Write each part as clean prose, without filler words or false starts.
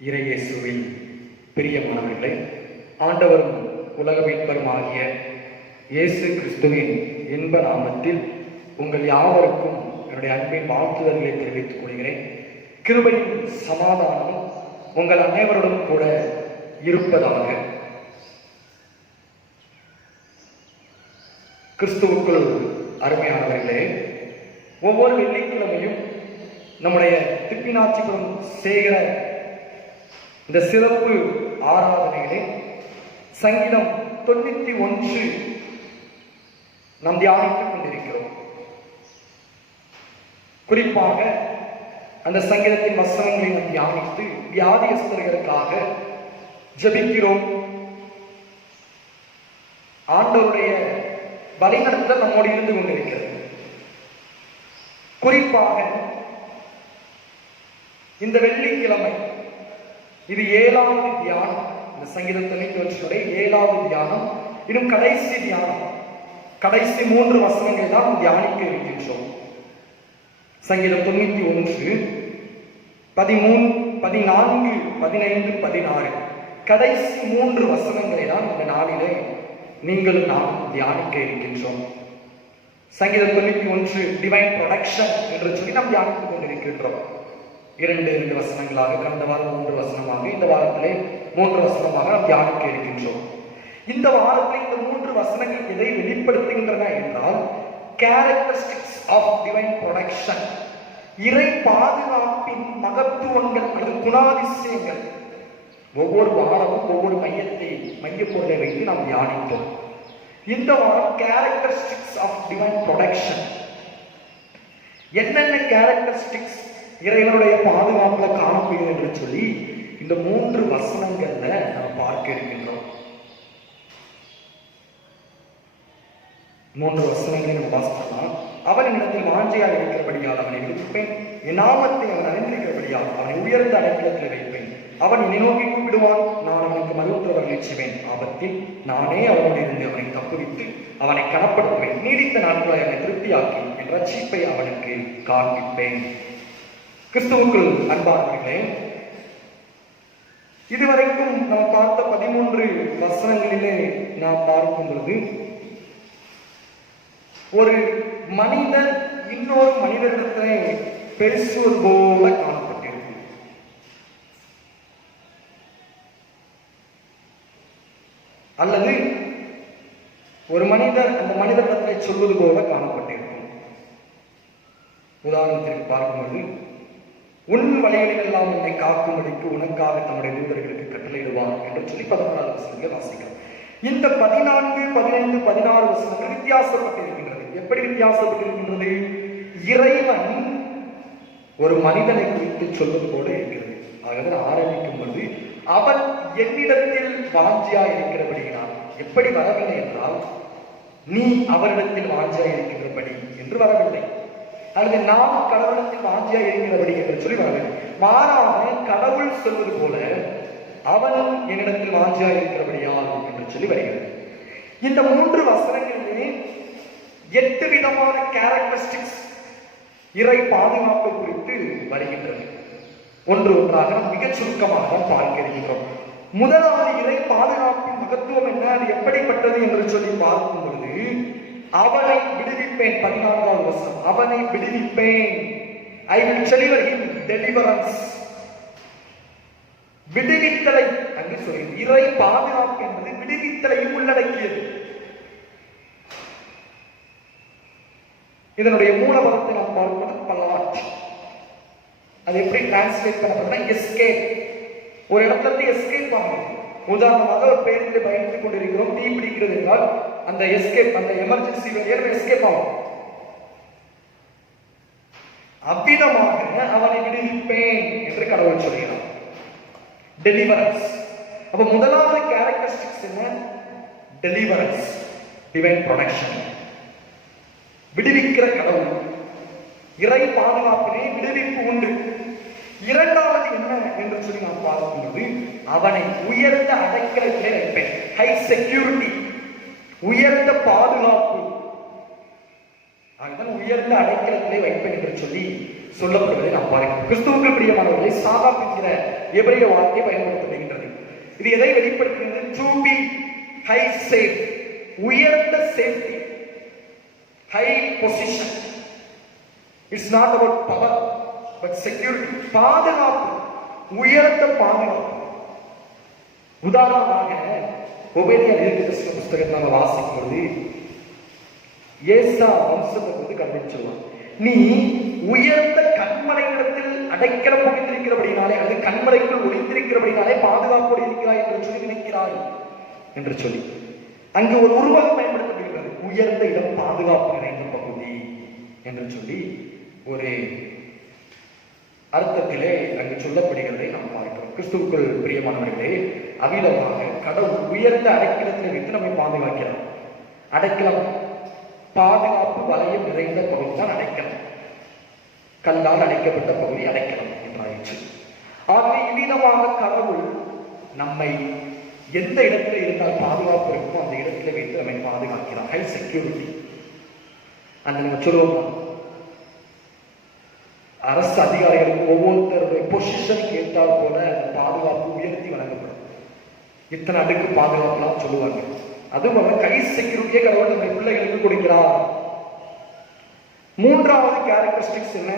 இறையேசுவின் பிரியமானவர்களே, ஆண்டவரும் உலக மீட்பரும் ஆகிய இயேசு கிறிஸ்துவின் இன்ப நாமத்தில் உங்கள் யாவருக்கும் என்னுடைய அன்பின் வாழ்த்துதல்களை தெரிவித்துக் கொள்கிறேன். கிருபையும் சமாதானம் உங்கள் அனைவருடன் கூட இருப்பதாக. கிறிஸ்துவுக்குள் அருமையானவர்களே, ஒவ்வொரு வெள்ளிக்கிழமையும் நம்முடைய திப்பினாச்சிபுரம் சேகர இந்த சிறப்பு ஆராதனையிலே சங்கீதம் 91 நாம் தியானித்துக் கொண்டிருக்கிறோம். குறிப்பாக அந்த சங்கீதத்தின் வசனங்களை நாம் தியானித்து வியாதியஸ்தர்களுக்காக ஜெபிக்கிறோம். ஆண்டவருடைய வழிநடத்தல் நம்மோடு இருந்து கொண்டிருக்கிறது. குறிப்பாக இந்த வெள்ளிக்கிழமை இது 7வது தியானம். இந்த சங்கீதம் 91 7வது தியானம். இன்னும் கடைசி தியானம், கடைசி 3 வசனங்கள் தான் தியானிக்க இருக்கின்றோம். சங்கீதம் 91 13 14 15 16 கடைசி 3 வசனங்களை தான் இந்த நாளிலே நீங்கள் நாம் தியானிக்க இருக்கின்றோம். சங்கீதம் 91 டிவைன் ப்ரொடக்ஷன் என்று சொல்லி நாம் தியானித்துக் கொண்டிருக்கின்றோம். 2 வசனங்களாக, கடந்த வாரம் 3 வசனமாக, இந்த வாரத்திலே 3 வசனமாக நாம் தியானிக்க இருக்கின்றோம். இந்த வாரத்தில் இந்த 3 வசனங்கள் எதை வெளிப்படுத்துகின்றன என்றால், கேரக்டரிஸ்டிக்ஸ் ஆஃப் டிவைன் ப்ரொடக்ஷன், இறை பாதுகாப்பின் மகத்துவங்கள் அல்லது குணாதிசயங்கள். ஒவ்வொரு வாரமும் ஒவ்வொரு மையப்பொருளை வைத்து நாம் தியானித்தோம். இந்த வாரம் கேரக்டரிஸ்டிக்ஸ் ஆஃப் டிவைன் ப்ரொடக்ஷன். என்னென்ன கேரக்டரிஸ்டிக்ஸ் இறைவனுடைய பாதுகாப்புல காணப்படுகிறது என்று சொல்லி இந்த 3 வசனங்கள்ல நாம் பார்க்க இருக்கின்றோம். 3 வசனங்களை நம்ம வாசிக்கலாம். அவன் இடத்தில் வாஞ்சையாக இருக்கிறபடியால் அவனை விடுவிப்பேன், என் நாமத்தை அவன் அறிந்திருக்கிறபடியால் அவனை உயர்ந்த அடைக்கலத்தில் வைப்பேன். அவன் என்னை நோக்கி கூப்பிடுவான், நான் அவனுக்கு மறுவுற்றவர்களை செய்வேன். ஆபத்தில் நானே அவனிருந்து அவனை தப்புவித்து அவனை கனப்படுத்துவேன். நீடித்த நாட்களை அவனை திருப்தியாக்கி என் ரட்சிப்பை அவனுக்கு காண்பிப்பேன். கிறிஸ்துவுக்குள் அன்பானவர்களே, இதுவரைக்கும் நாம் பார்த்த 13 வசனங்களிலே நாம் பார்க்கும் பொழுது, ஒரு மனிதன் இன்னொரு மனிதனிடத்தை பேசுவது போல காணப்பட்டிருக்கு. அல்லது ஒரு மனிதர் அந்த மனிதனிடத்தை சொல்வது போல காணப்பட்டிருக்கும். உதாரணத்திற்கு பார்க்கும்போது, உன் வழிகளில் எல்லாம் உன்னை காக்கும்படிக்கு உனக்காக தன்னுடைய தூதர்களுக்கு கட்டளையிடுவார் என்று சொல்லி 11வது வசனங்களை வாசிக்கிறோம். இந்த 14, 15, 16 வசனங்கள் வித்தியாசப்பட்டிருக்கின்றது. எப்படி வித்தியாசப்பட்டிருக்கின்றது? இறைவன் ஒரு மனிதனை குறித்து சொல்வது போல இருக்கிறது. ஆகவே ஆரம்பிக்கும் பொழுது, அவன் என்னிடத்தில் வாஞ்சியாய் இருக்கிறபடியால், எப்படி வரவில்லை என்றால் நீ அவரிடத்தில் வாஞ்சியாய் இருக்கின்றபடி என்று வரவில்லை, அல்லது நாம் கடவுளத்தில் வாஞ்சியாய் இருக்கிறபடி என்று சொல்லி வரவில்லை. மாறாக கடவுள் சொல்வது போல அவன் என்னிடத்தில் வாஞ்சியாய் இருக்கிறபடியால் என்று சொல்லி வருகிறது. இந்த 3 வசனங்களிலே 8 விதமான கேரக்டரிஸ்டிக்ஸ் இறை பாதுகாப்பை குறித்து வருகின்றது. ஒன்றாக நாம் மிகச் சுருக்கமாக பார்க்க இருக்கின்றோம். முதலாவது, இறை பாதுகாப்பின் மகத்துவம் என்ன, அது எப்படிப்பட்டது என்று சொல்லி பார்க்கும் பொழுது, அவனை விடுவிப்பேன். 14வது வசனம், அவனை விடுவிப்பேன். I will deliver him, deliverance. விடுவித்தலை என்று சொல்லி, இறை பாதுகாப்பு என்பது விடுவித்தலையும் உள்ளடக்கியது. இதனுடைய மூலபதத்தை நாம் பார்ப்பது பலாட். அது எப்படி டிரான்ஸ்லேட் பண்ணப்படுறா? எஸ்கேப். ஒரு இடத்துல எஸ்கேப் ஆகும். உதாரணமாக ஒரு பேருந்தில் பயணித்துக் கொண்டிருக்கிறோம், தீ பிடிக்கிறது என்றால் அந்த எஸ்கேப், அந்த எமர்ஜென்சி வழியாக எஸ்கேப் ஆகும். அவ்விதமாக அவனை விடுவிப்பேன் என்று கடவுள் சொல்கிறார். டெலிவரன்ஸ். அப்ப முதலாவது கேரக்டரிஸ்டிக்ஸ் என்ன? Deliverance, divine production. விடுவிக்கிற கடவுள். இறை பாதுகாப்பிலே விடுவிப்பு உண்டு. இரண்டாவது என்ன என்று சொல்லி நாம் பார்க்கும்போது, அவனை உயர்ந்த அடைக்கலத்திலே வைப்பேன். ஹை செக்யூரிட்டி, உயர்ந்த பாதுகாப்பு. அதுதான் உயர்ந்த அடைக்கலத்திலே வைப்பேன் என்று சொல்லி சொல்லப்படுவதை நாம் பார்க்கிறோம். கிறிஸ்துவுக்கு பிரியமானவர்களை சாகாப் என்கிற எபிரேய வார்த்தை பயன்படுத்தப்படுகின்றது. இது எதை வெளிப்படுத்துகிறது? டு பி ஹை சேஃப், உயர்ந்த safety, high position. It's not about power but security. பாதுகாப்பு, உயர்ந்த பாதுகாப்பு. உதாரணமாக ஒபேதியா தீர்க்கதரிசன புஸ்தகத்தை நம்ம வாசிக்கும் பொழுது ஏசா வம்சத்தை வந்து கண்டுபிடிச்சிருவான். நீ உயர்ந்த கண்மலையிடத்தில் அடைக்கலம் புரிந்திருக்கிறபடினாலே, அது கண்மலைக்குள் ஒளிந்திருக்கிறபடினாலே பாதுகாப்போடு இருக்கிறாய் என்று சொல்லி நினைக்கிறாய் என்று சொல்லி அங்கு ஒரு உருவகம் பயன்படுத்தப்படுகிறது. உயர்ந்த இடம், பாதுகாப்பு நிறைந்த பகுதி என்று சொல்லி ஒரு அர்த்தத்திலே அங்கு சொல்லப்படுகிறதை நாம் பார்க்கிறோம். கிறிஸ்துவுக்குள் பிரியமானவர்களே, அவ்விதமாக கடவுள் உயர்ந்த அடைக்கலத்தில் வைத்து நம்மை பாதுகாக்கிறார். அடைக்கலம், பாதுகாப்பு வலயம் நிறைந்த பகுதி தான் அடைக்கலம். கல்லால் அடைக்கப்பட்ட பகுதி அடைக்கலம் என்றாயிற்று. ஆகவே இவ்விதமாக கடவுள் நம்மை எந்த இடத்துல இருந்தால் பாதுகாப்பு இருக்குமோ அந்த இடத்துல வைத்து நம்மை பாதுகாக்கிறார். High security. அந்த நம்ம சொல்லுவோம், அரசு அதிகாரிகளுக்கு ஒவ்வொருத்தருடைய பொசிஷனுக்கு ஏற்றால் போல பாதுகாப்பு உயர்த்தி வழங்கப்படும். இத்தனை அடுக்கு பாதுகாப்புலாம் சொல்லுவாங்க. அதுபோல கை செக்யூரிட்டியை கடவுள் நம்ம பிள்ளைகளுக்கு கொடுக்கிறார். மூன்றாவது கேரக்டரிஸ்டிக்ஸ் என்ன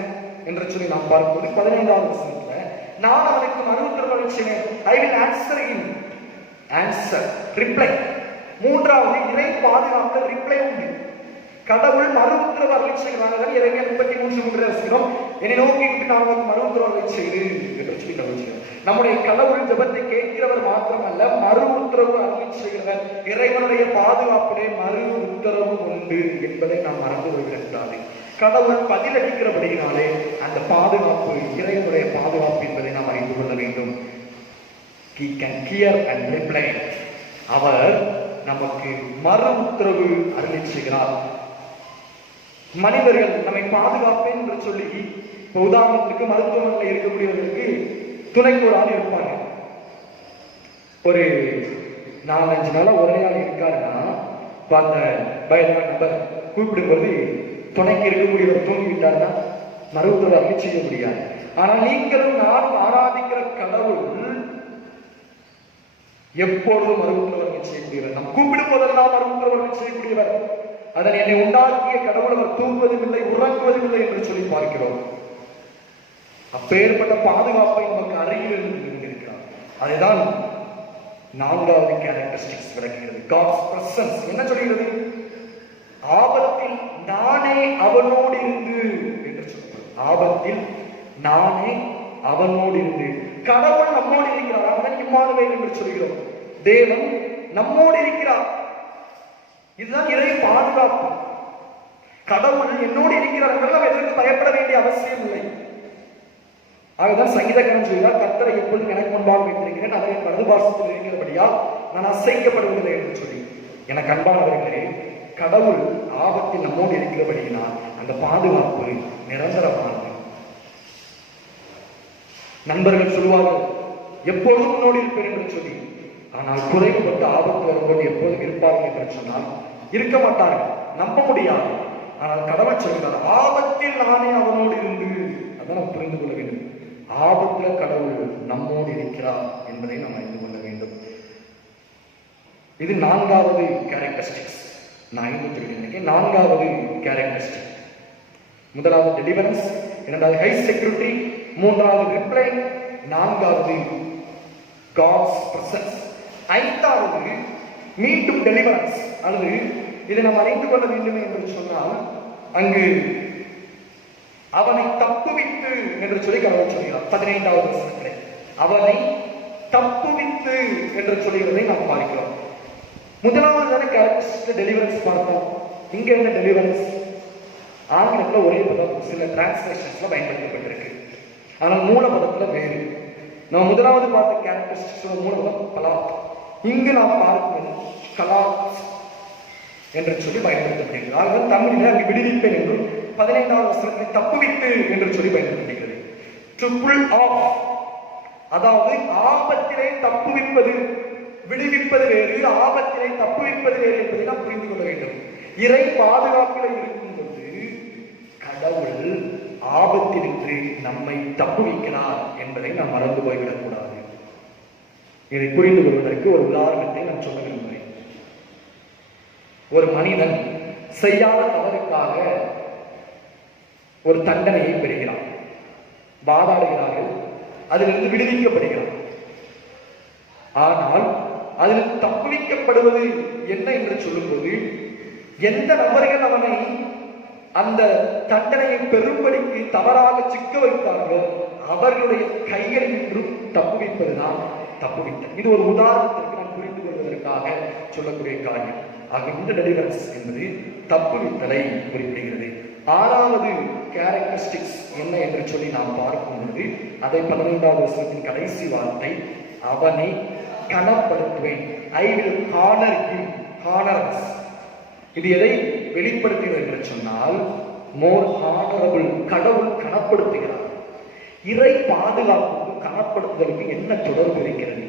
என்று சொல்லி நாம் பார்க்கும்போது 15வது வசனத்துல, நான் அவனுக்கு மறு உத்தரவு செய்வேன். I will answer him. Answer, reply. மூன்றாவது இறை பாதுகாப்பு ரிப்ளை உண்டு. கடவுள் மறு உத்தரவு அருளி செய்கிறாங்க. இறைமையா 33 வசனம், என்னை நோக்கி நான் உனக்கு மறு உத்தரவு அருளி செய்து என்று சொல்லி கடவுள். நம்முடைய கடவுள் ஜெபத்தை கேட்கிறவர் மாத்திரமல்ல, மறு உத்தரவு அருளி செய்கிறவர். இறைவனுடைய பாதுகாப்பிலே மறு உத்தரவு உண்டு என்பதை நாம் மறந்து கொள்கிறாரு. கடவுள் பதிலளிக்கிறபடியினாலே அந்த பாதுகாப்பு இறைவனுடைய பாதுகாப்பு என்பதை நாம் அறிந்து கொள்ள வேண்டும். He can hear and reply. அவர் நமக்கு மறு உத்தரவு அருளி செய்கிறார். மனிதர்கள் நம்மை பாதுகாப்பேன் என்று சொல்லி, உதாரணத்துக்கு மருத்துவமனையில் இருக்கக்கூடியவர்களுக்கு துணைக்கு ஒரு ஆள் இருப்பாங்க. ஒரு 4-5 நாளா ஒரே ஆள் இருக்காருன்னா அந்த பயனான நபர் கூப்பிடும்போது துணைக்கு இருக்கக்கூடியவர் தூங்கிவிட்டார்னா மருத்துவர் அருளி செய்ய முடியாது. ஆனால் நீங்களும் நானும் ஆராதிக்கிற கடவுள் எப்பொழுதும் மருத்துவர் செய்யக்கூடியவர். நாம் கூப்பிடும் போதெல்லாம் மருத்துவர் செய்யக்கூடியவர். அதன் என்னை உண்டாக்கிய கடவுள் அவர் தூங்குவதும் இல்லை, உறங்குவதும் இல்லை என்று சொல்லி பார்க்கிறோம். அப்பேற்பட்ட பாதுகாப்பை நமக்கு அருகில் இருந்திருக்கிறார். அதுதான் 4வது கேரக்டரிஸ்டிக்ஸ் விளக்குகிறது. காட்ஸ் பிரசன்ஸ் என்ன சொல்கிறது? ஆபத்தில் நானே அவனோடு இருந்து என்று சொல்றார். ஆபத்தில் நானே அவனோடு இருந்து. கடவுள் நம்மோடு இருக்கிறார். அவன் இம்மானுவேல் என்று சொல்கிறோம். தேவன் நம்மோடு இருக்கிறார். இதுதான் இறை பாதுகாப்பு. கடவுள் என்னோடு இருக்கிறார், நாம் எதற்கு பயப்பட வேண்டிய அவசியம் இல்லை. ஆகதான் சங்கீதக்காரன் சொல்கிறார், கர்த்தரை எப்பொழுதும் எனக்கு முன்பாக வைத்திருக்கிறேன், அவர் என் வலது பாசத்தில் இருக்கிறபடியால் நான் அசைக்கப்படுவதில்லை என்று சொல்லி. எனக்கு அன்பானவர்களே, கடவுள் ஆபத்தில் நம்மோடு இருக்கிறபடியினால் அந்த பாதுகாப்பு நிரந்தரமானது. நண்பர்கள் சொல்லுவார்கள், எப்பொழுதும் முன்னோடி இருப்பேன் என்று சொல்லி. ஆனால் குறைவுபட்டு ஆபத்து வரும்போது எப்போதும் இருப்பார்கள் என்று சொன்னால் இருக்க மாட்டார்கள், நம்ப முடியாது. ஆனால் கடவுள் சொல்கிறார், ஆபத்தில் நானே அவனோடு இருந்து. அதான் நாம் புரிந்து கொள்ள வேண்டும். ஆபத்துல கடவுள் நம்மோடு இருக்கிறார் என்பதை நாம் அறிந்து கொள்ள வேண்டும். இது 4வது கேரக்டரிஸ்டிக்ஸ். நான் 4வது கேரக்டரிஸ்டிக். முதலாவது டெலிவரன்ஸ், 2வது ஹை செக்யூரிட்டி, 3வது ரிப்ளை, 4வது காட்ஸ் பிரசன்ஸ், 5வது மீண்டும் டெலிவரன்ஸ். அல்லது இதை நாம் அறிந்து கொள்ள வேண்டும் என்று சொன்னால் அங்கு அவனை தப்புவித்து என்று சொல்லி கடவுள் சொல்கிறார். 15வது வசனத்திலே அவனை தப்புவித்து என்று சொல்கிறதை நாம் பார்க்கிறோம். முதலாவது தானே கேரக்டரிஸ்டிக் டெலிவரன்ஸ் பார்த்தோம். இங்க என்ன டெலிவரன்ஸ்? ஆங்கிலத்துல ஒரே பதம் சில டிரான்ஸ்லேஷன்ஸ்ல பயன்படுத்தப்பட்டிருக்கு, ஆனால் மூல பதத்துல வேறு. நம்ம முதலாவது பார்த்த கேரக்டரிஸ்டிக்ஸ் மூல பதம் பலாத். இங்கு நாம் பார்ப்பது கலாத் என்று சொல்லி பயன்படுத்தப்படுகிறது. ஆக தமிழில் அங்கு விடுவிப்பேன் என்றும் 15வது வசனத்தை தப்புவித்து என்று சொல்லி பயன்படுத்தப்படுகிறது. டு புல் ஆஃப், அதாவது ஆபத்திலே தப்புவிப்பது, விடுவிப்பது வேறு, ஆபத்திலே தப்புவிப்பது வேறு என்பதை நாம் புரிந்து கொள்ள வேண்டும். இறை பாதுகாப்பில் இருக்கும்போது கடவுள் ஆபத்தினின்று நம்மை தப்புவிக்கிறார் என்பதை நாம் மறந்து போய்விடக்கூடாது. இதை புரிந்து கொள்வதற்கு ஒரு உதாரணத்தை நான் சொல்ல விரும்புகிறேன். ஒரு மனிதன் செய்யாத தவறுக்காக ஒரு தண்டனையை பெறுகிறான், வாதாடுகிறார்கள், அதிலிருந்து விடுவிக்கப்படுகிறான். ஆனால் அதில் தப்புவிக்கப்படுவது என்ன என்று சொல்லும்போது, எந்த நபர்கள் அவனை அந்த தண்டனையை பெரும்படிக்கு தவறாக சிக்க வைத்தார்களோ அவர்களுடைய கைகளில் நின்றும் தப்புவிப்பதுதான் தப்புவித்தல். இது ஒரு உதாரணத்திற்கு நாம் புரிந்து கொள்வதற்காக சொல்லக்கூடிய காரியம். ஆக இந்த டெலிவரன்ஸ் என்பது தப்புவித்தலை குறிப்பிடுகிறது. ஆறாவது கேரக்டரிஸ்டிக்ஸ் என்ன என்று சொல்லி நாம் பார்க்கும்போது, அதை 15வது வசனத்தின் கடைசி வார்த்தை, அவனை கனப்படுத்துவேன். I will honour him, honours. இது எதை வெளிப்படுத்துகிறது என்று சொன்னால், மோர் ஹானரபிள், கடவுள் கனப்படுத்துகிறார். இறை பாதுகாப்புக்கும் கனப்படுத்துதலுக்கு என்ன தொடர்பு இருக்கிறது?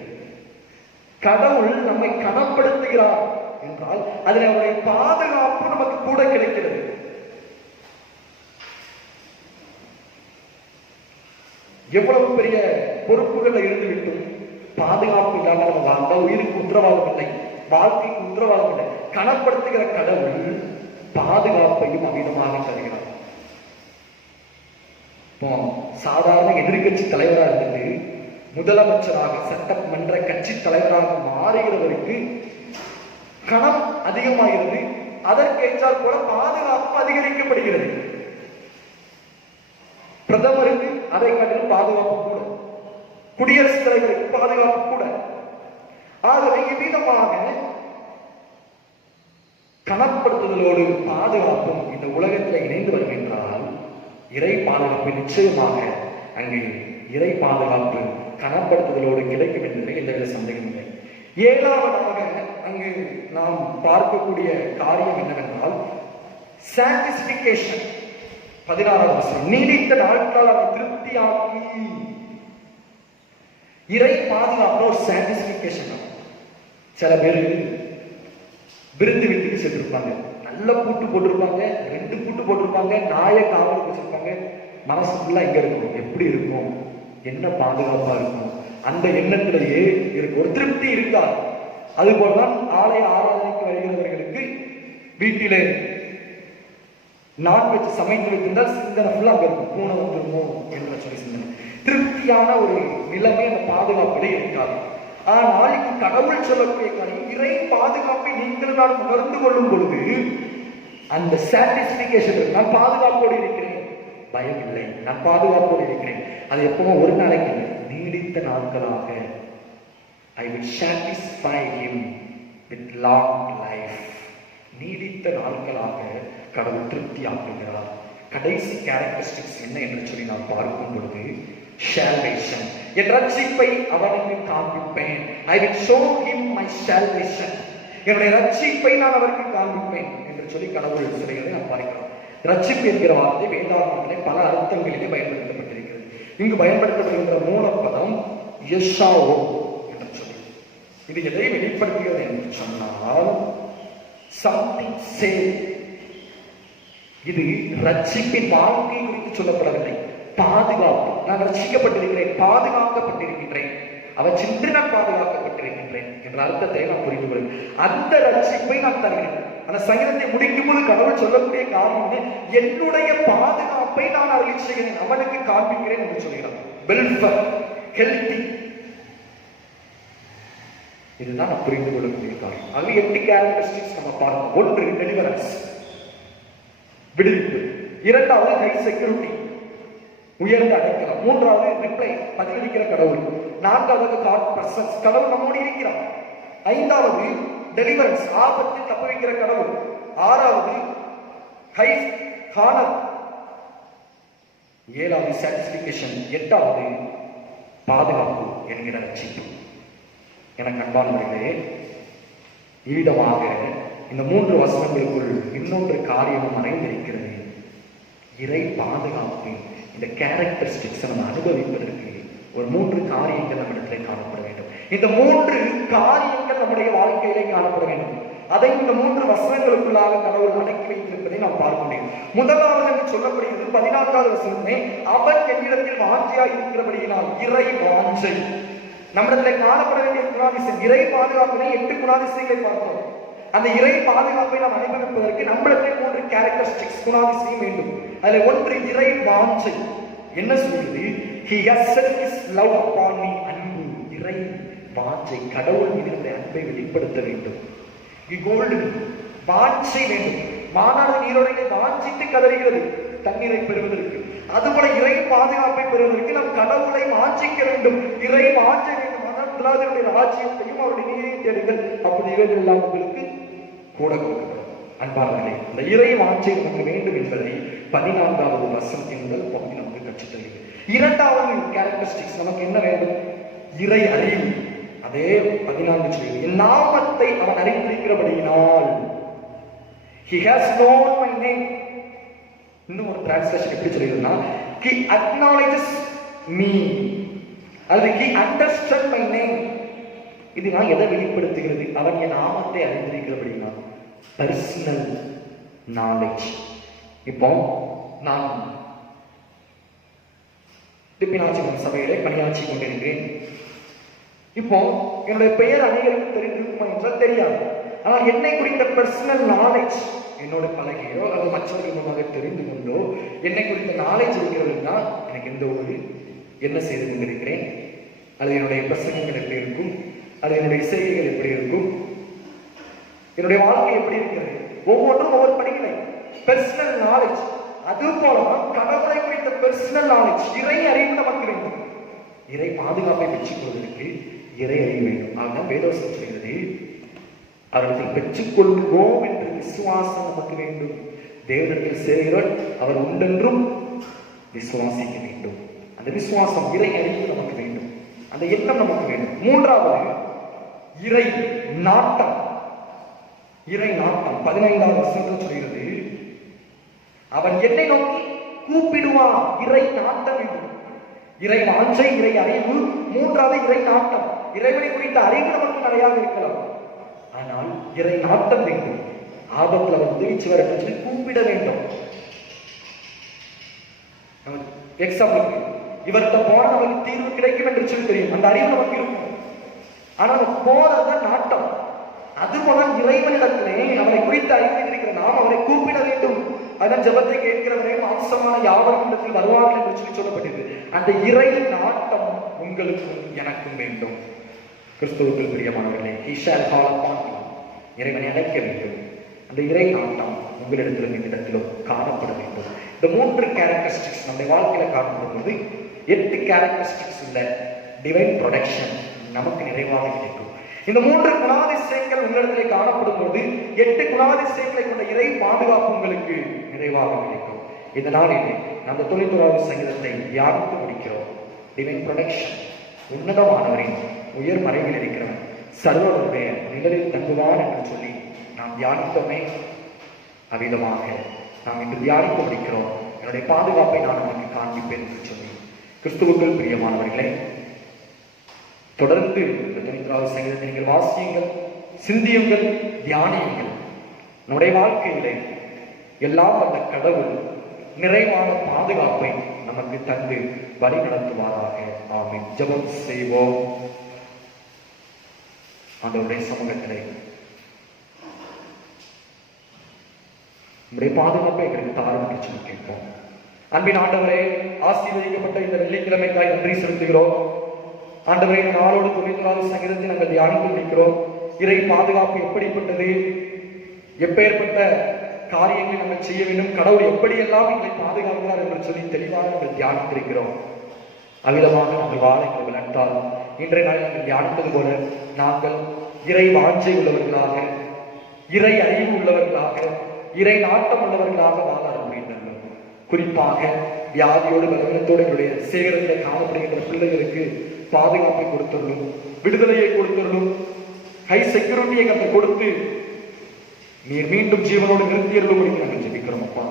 கடவுள் நம்மை கனப்படுத்துகிறார் என்றால் அதில் அவருடைய பாதுகாப்பு நமக்கு கூட கிடைக்கிறது. எவ்வளவு பெரிய பொறுப்புகள் இருந்துவிட்டும் பாதுகாப்பு இல்லாமல் நம்ம வாழ்ந்தா உயிருக்கு உத்தரவாதம் இல்லை, வாழ்க்கைக்கு உத்தரவாதம் இல்லை. கனப்படுத்துகிற கடவுள் பாதுகாப்பையும் அமிதமாக தருகிறார். இப்போ சாதாரண எதிர்கட்சி தலைவராக இருந்தது முதலமைச்சராக, சட்டமன்ற கட்சி தலைவராக மாறுகிறவருக்கு கணம் அதிகமாகிறது, அதற்கேற்றால் போல பாதுகாப்பு அதிகரிக்கப்படுகிறது. பிரதமருக்கு அதை காட்டிலும் பாதுகாப்பு கூட, குடியரசுத் தலைவருக்கு பாதுகாப்பு கூட. ஆகவே இவ்விதமாக கனப்படுத்துதலோடு பாதுகாப்பும் இந்த உலகத்தில் இணைந்து வருகின்றால் இறை பாதுகாப்பு நிச்சயமாக அங்கே இறை பாதுகாப்பு கனப்படுத்துதலோடு கிடைக்கும் என்பதில் எந்தவித சந்தேகம் இல்லை. ஏழாவதாக அங்கு நாம் பார்க்கக்கூடிய காரியம் என்னவென்றால் சாட்டிஸ்பிகேஷன். 16வது வசனம், நீடித்த நாட்கள் அவனை திருப்தியாக்கி. இறை பாதுகாப்பு ஒரு சாட்டிஸ்பிகேஷன். சில பேர் விருந்து வீட்டுக்கு சென்றிருப்பாங்க, நல்ல பூட்டு போட்டிருப்பாங்க, 2 பூட்டு போட்டிருப்பாங்க, நாயை காவலுக்கு வச்சிருப்பாங்க, மனசு ஃபுல்லா இங்க இருக்கும், எப்படி இருக்கும், என்ன பாதுகாப்பா இருக்கும், அந்த எண்ணத்திலேயே இருக்கும், ஒரு திருப்தி இருக்காது. அது போலதான் ஆலய ஆராதனைக்கு வருகிறவர்களுக்கு வீட்டிலே நான்வெஜ் சமைத்து வைத்திருந்தால் சிந்தனை ஃபுல்லா அங்க இருக்கும், பூனை வந்துருமோ என்ற சொல்லி சிந்தனை. திருப்தியான ஒரு நிலைமை அந்த பாதுகாப்பிலே இருக்காது. ஆனால் இங்கு கடவுள் சொல்லக்கூடிய காரியம், இறை பாதுகாப்பை நீங்கள் நான் உணர்ந்து கொள்ளும் பொழுது அந்த சாட்டிஸ்பிகேஷன், நான் பாதுகாப்போடு இருக்கிறேன், பயம் இல்லை, நான் பாதுகாப்போடு இருக்கிறேன். அது எப்பவும் ஒரு நாளைக்கு நீடித்த நாட்களாக I will satisfy him with long life. நீடித்த நாட்களாக கடவுள் திருப்தி ஆக்குகிறார். கடைசி கேரக்டரிஸ்டிக்ஸ் என்ன என்று சொல்லி நான் பார்க்கும் பொழுது salvation. என் ரட்சிப்பை அவனுக்கு காண்பிப்பேன். I will show him my salvation. என்னுடைய ரட்சிப்பை நான் அவருக்கு காண்பிப்பேன் என்று சொல்லி கடவுள் சொல்கிறதை நாம் பார்க்கிறோம். ரட்சிப்பு என்கிற வார்த்தை வேதாகமத்திலே பல அர்த்தங்களிலே பயன்படுத்தப்பட்டிருக்கிறது. இங்கு பயன்படுத்தப்படுகின்ற மூலப்பதம் யெஷாவோ என்று சொல்லி, இது எதை வெளிப்படுத்துகிறது என்று சொன்னால் சம்திங் சேவ். இது ரட்சிப்பின் வாழ்க்கை குறித்து சொல்லப்படவில்லை, பாதுகாப்பு. நான் ரட்சிக்கப்பட்டிருக்கிறேன், பாதுகாக்கப்பட்டிருக்கின்றேன், அவர் சென்று நான் பாதுகாக்கப்பட்டிருக்கின்றேன் என்ற அர்த்தத்தை நான் புரிந்து கொள்கிறேன். அந்த ரட்சிப்பை நான் தருகிறேன். அந்த சங்கீதத்தை முடிக்கும் போது கடவுள் சொல்லக்கூடிய காரணம், என்னுடைய பாதுகாப்பை நான் அருளி செய்கிறேன், அவனுக்கு காண்பிக்கிறேன் என்று சொல்கிறார். வெல்ஃபேர், ஹெல்த்தி, இதுதான் நான் புரிந்து கொள்ளக்கூடிய காரணம். ஆகவே 8 கேரக்டரிஸ்டிக்ஸ் நம்ம பார்க்கணும். 1 டெலிவரன்ஸ், விடுவிப்பு. 2வது ஹை செக்யூரிட்டி, உயர்ந்த அடைக்கலம். 3வது ரிப்ளை, பதிலளிக்கிற கடவுள். 4வது காட் பிரசன்ஸ், கடவுள் நம்மோடு இருக்கிறார். 5வது டெலிவரன்ஸ், ஆபத்தில் தப்ப வைக்கிற கடவுள். 6வது ஹை ஹானர். 7வது சாட்டிஸ்பிகேஷன். 8வது பாதுகாப்பு என்கிற ரட்சிப்பு. எனக்கு அன்பானவர்களே, இவ்விதமாக இந்த 3 வசனங்களுக்குள் இன்னொன்று காரியமும் மறைந்திருக்கிறது. இறை பாதுகாப்பு இந்த கேரக்டரிஸ்டிக்ஸ் நம்ம அனுபவிப்பதற்கு ஒரு 3 காரியங்கள் நம்மிடத்திலே காணப்பட வேண்டும். இந்த 3 காரியங்கள் நம்முடைய வாழ்க்கையிலே காணப்பட வேண்டும். அதை இந்த 3 வசனங்களுக்குள்ளாக கடவுள் அடக்கி வைத்திருப்பதை நாம் பார்க்க முடியும். முதலாவது என்று சொல்லப்படுகிறது 14வது வசனமே, அவன் என்னிடத்தில் வாஞ்சையாய் இருக்கிறபடியினால், இறை வாஞ்சை. நம்மிடத்தில் காணப்பட வேண்டிய குணாதிசயம் இறை பாதுகாப்பினை 8 குணாதிசயங்களை பார்த்தோம். அந்த இறை பாதுகாப்பை நாம் அனுபவிப்பதற்கு நம்மிடத்தில் 3 கேரக்டரிஸ்டிக்ஸ் குணாதிசயம் வேண்டும். அதில் ஒன்று இறை வாஞ்சை. என்ன சொல்கிறது? He has set his love upon me. அன்பு, இறை வாஞ்சை, கடவுள் மீது நம்முடைய அன்பை வெளிப்படுத்த வேண்டும். வாஞ்சை வேண்டும். மானான நீரோடையை வாஞ்சித்து கதறுகிறது தண்ணீரை பெறுவதற்கு. அதுபோல இறை பாதுகாப்பை பெறுவதற்கு நாம் கடவுளை வாஞ்சிக்க வேண்டும், இறை வாஞ்சை வேண்டும். ஆனால் முதலாவது ராஜ்யத்தையும் அவருடைய நீரையும் தேடுங்கள், அப்படி இவைகள் எல்லாம் உங்களுக்கு கூட கொடுக்கப்படும். அன்பானவர்களே, இந்த இறை வாஞ்சை நமக்கு வேண்டும் என்பதை 14வது வசனத்தின் முதல் பகுதி நமக்கு கற்றுத் தருகிறது. இரண்டாவது கேரக்டரிஸ்டிக்ஸ் நமக்கு என்ன வேண்டும்? இறை அறிவு. அதே 14 சொல்கிறது, என் நாமத்தை அவன் அறிந்திருக்கிறபடியினால், he has known my name. இன்னும் ஒரு டிரான்ஸ்லேஷன் எப்படி சொல்லிருந்தா, he acknowledges me, அல்லது he understood my name. இது நான் எதை வெளிப்படுத்துகிறது? அவன் என் நாமத்தை அறிந்திருக்கிறபடினா பர்சனல் நாலேஜ். இப்போ நான் திப்பினாட்சி சபையிலே பணியாற்றி கொண்டிருக்கிறேன். இப்போ என்னுடைய பெயர் அனைவருக்கும் தெரிந்திருக்குமா என்றால் தெரியாது. ஆனால் என்னை குறித்த பர்சனல் நாலேஜ், என்னோட பழகியோ அல்லது மற்றவர்கள் மூலமாக தெரிந்து கொண்டோ என்னை குறித்த நாலேஜ் இருக்கிறதுனா எனக்கு எந்த ஒரு என்ன செய்து கொண்டிருக்கிறேன், அது என்னுடைய பிரசங்கங்கள் எப்படி இருக்கும், அது என்னுடைய செய்திகள் எப்படி இருக்கும், என்னுடைய வாழ்க்கை எப்படி இருக்கிறது, ஒவ்வொன்றும் ஒவ்வொரு படிக்கலை பர்சனல் நாலேஜ். அது போலதான் கடவுளை குறித்த பர்சனல் நாலேஜ், இறை அறிவு நமக்கு வேண்டும். இறை பாதுகாப்பை பெற்றுக் கொள்வதற்கு இறை அறிவு வேண்டும். அதுதான் வேதவசனம் சொல்கிறது, அவர்கள் பெற்றுக்கொள்வோம் என்று விசுவாசம் நமக்கு வேண்டும். தேவனிடத்தில் சேர்கிறோம், அவர் உண்டென்றும் விசுவாசிக்க வேண்டும். அந்த விசுவாசம், இறை அறிவு நமக்கு வேண்டும், அந்த எண்ணம் நமக்கு வேண்டும். மூன்றாவது இறை நாட்டம். இறை நாட்டம் 15வது வசனத்தில் சொல்கிறது, அவன் என்னை நோக்கி கூப்பிடுவான். இறை நாட்டம் வேண்டும். இறை வாஞ்சை, இறை அறிவு. மூன்றாவது இறை நாட்டம். இறைவனை குறித்த அறிவு நமக்கு நிறையாக இருக்கலாம், ஆனால் இறை நாட்டம் வேண்டும். ஆபத்தில் அவன் உதவிச்சு வர சொல்லி கூப்பிட வேண்டும். எக்ஸாம்பிளுக்கு இவர்கிட்ட போன நமக்கு தீர்வு கிடைக்கும் என்று சொல்லி தெரியும், அந்த அறிவு நமக்கு இருக்கும். ஆனால் போறதுதான் நாட்டம். அதுபோல இறைவனிடத்திலே அவனை குறித்த அறிவு இருக்கிற நாம் அவனை கூப்பிட வேண்டும். அதன் ஜபத்தை கேட்கிறவரே மாம்சமான யாவரும் இடத்தில் வருவார்கள் என்று சொல்லி சொல்லப்பட்டது. அந்த இறை நாட்டம் உங்களுக்கும் எனக்கும் வேண்டும். கிறிஸ்துவுக்குள் பிரியமானவர்களே, இறைவனை அழைக்க வேண்டும். அந்த இறை நாட்டம் உங்களிடத்திலும் என்னிடத்திலும் காணப்பட வேண்டும். இந்த 3 கேரக்டரிஸ்டிக்ஸ் நம்முடைய வாழ்க்கையில காணப்படும்போது 8 கேரக்டரிஸ்டிக்ஸ் உள்ள டிவைன் ப்ரொடக்ஷன் நமக்கு நிறைவாக கிடைக்கும். இந்த 3 குணாதிசயங்கள் உங்களிடத்திலே காணப்படும் போது 8 குணாதிசயங்களை கொண்ட இறை பாதுகாப்பு உங்களுக்கு நிறைவாக கிடைக்கும். இதனால் நம்ம 91வது சங்கீதத்தை தியானித்து முடிக்கிறோம். டிவைன் ப்ரொடக்ஷன், உன்னதமானவரின் உயர் மறைவில் இருக்கிறவன் சர்வருடைய நிழலில் தங்குவான் என்று சொல்லி நாம் தியானித்தோமே. அவ்விதமாக நாம் இன்று தியானித்து முடிக்கிறோம். என்னுடைய பாதுகாப்பை நான் உங்களுக்கு காண்பிப்பேன் என்று சொல்லி, கிறிஸ்துவுக்குள் பிரியமானவர்களே, தொடர்ந்து 91வது சங்கீதத்தை நீங்கள் வாசியுங்கள், சிந்தியுங்கள், தியானியுங்கள். நம்முடைய வாழ்க்கையிலே எல்லாம் வந்த கடவுள் நிறைவான பாதுகாப்பை நமக்கு தந்து வழி நடத்துவாராக. ஆமென். ஜெபம் செய்வோம். ஆண்டவருடைய சமூகத்திலே நம்முடைய பாதுகாப்பை எங்களுக்கு தாரும் என்று சொல்லி கேட்போம். அன்பின் ஆண்டவரே, ஆசீர்வதிக்கப்பட்ட இந்த வெள்ளிக்கிழமைக்காய் நன்றி செலுத்துகிறோம். ஆண்டவரே, நாளோடு 91வது சங்கீதத்தை நாங்கள் தியானித்து முடிக்கிறோம். இறை பாதுகாப்பு எப்படிப்பட்டது, எப்பேற்பட்ட காரியங்களை நாங்கள் செய்ய வேண்டும், கடவுள் எப்படியெல்லாம் எங்களை பாதுகாக்கிறார் என்று சொல்லி தெளிவாக நாங்கள் தியானித்திருக்கிறோம். அவ்விதமாக நாங்கள் வாழ எங்கள் வளர்த்தாலும் இன்றைய நாள் நாங்கள் தியானித்தது போல நாங்கள் இறை வாஞ்சை உள்ளவர்களாக, இறை அறிவு உள்ளவர்களாக, இறை நாட்டம் உள்ளவர்களாக வாழ முடிந்தது. குறிப்பாக வியாதியோடு பலவீனத்தோடு எங்களுடைய சேகரத்தில் காணப்படுகின்ற பிள்ளைகளுக்கு பாதுகாப்பை கொடுத்துள்ளும், விடுதலையை கொடுத்துள்ளும், ஹை செக்யூரிட்டியை கற்று கொடுத்து நீர் மீண்டும் ஜீவனோடு நிறுத்தியர்களும் நாங்கள் ஜெபிக்கிறோம். அப்பா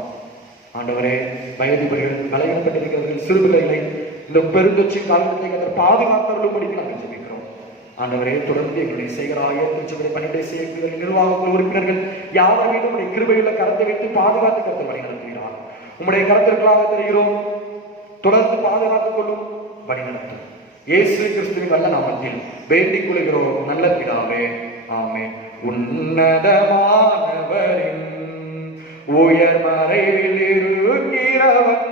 ஆண்டவரே, வயதுபர்கள் பலவீனப்பட்டிருக்கிறவர்கள் சிறுபிள்ளைகளை இந்த பெருந்தொற்று காலத்தை கற்று பாதுகாத்தவர்களும் நாங்கள் ஜெபிக்கிறோம். ஆண்டவரே, தொடர்ந்து எங்களுடைய சேகராய திருச்சபை பணிகளை செய்கிற நிர்வாக குழு உறுப்பினர்கள் யாவர் மீதும் உடைய கிருபையுள்ள கரத்தை வைத்து பாதுகாத்து கருத்து வழி நடத்துகிறார். உம்முடைய கருத்திற்களாக தெரிகிறோம். தொடர்ந்து பாதுகாத்துக் கொள்ளும், வழி நடத்தும். இயேசு கிறிஸ்துவின் வல்ல நாமத்தில் வேண்டிக் கொள்கிறோம் நல்ல பிதாவே, ஆமென். உன்னதமானவரின் உயர் மறைவில் இருக்கிறவன்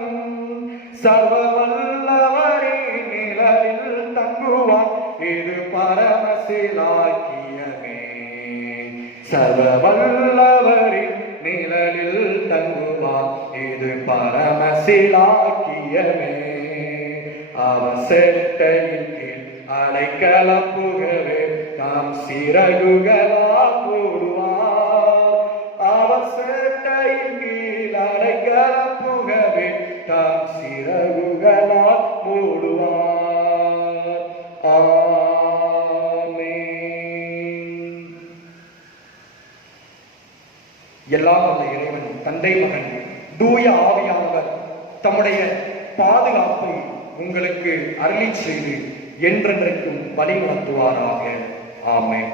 சர்வ வல்லவரின் நிழலில் தங்குவான், இது பரமசிலாக்கியமே. சர்வ வல்லவரின் நிழலில் தங்குவான், இது பரமசிலாக்கியமே. அவர் செட்டையின் கீழ் அடைக்கலம் புகவே நாம் சிறகுகளால் மூடுவார். அவர் செட்டையின் கீழ் அடைக்கலம் புகவே நாம் சிறகுகளால் மூடுவார். ஆமென். எல்லாம் வல்ல இறைவன் தந்தை மகன் தூய ஆவியானவர் தம்முடைய பாதுகாப்பை உங்களுக்கு அருளி செய்து என்றென்றைக்கும் வழி நடத்துவாராக. ஆமென்.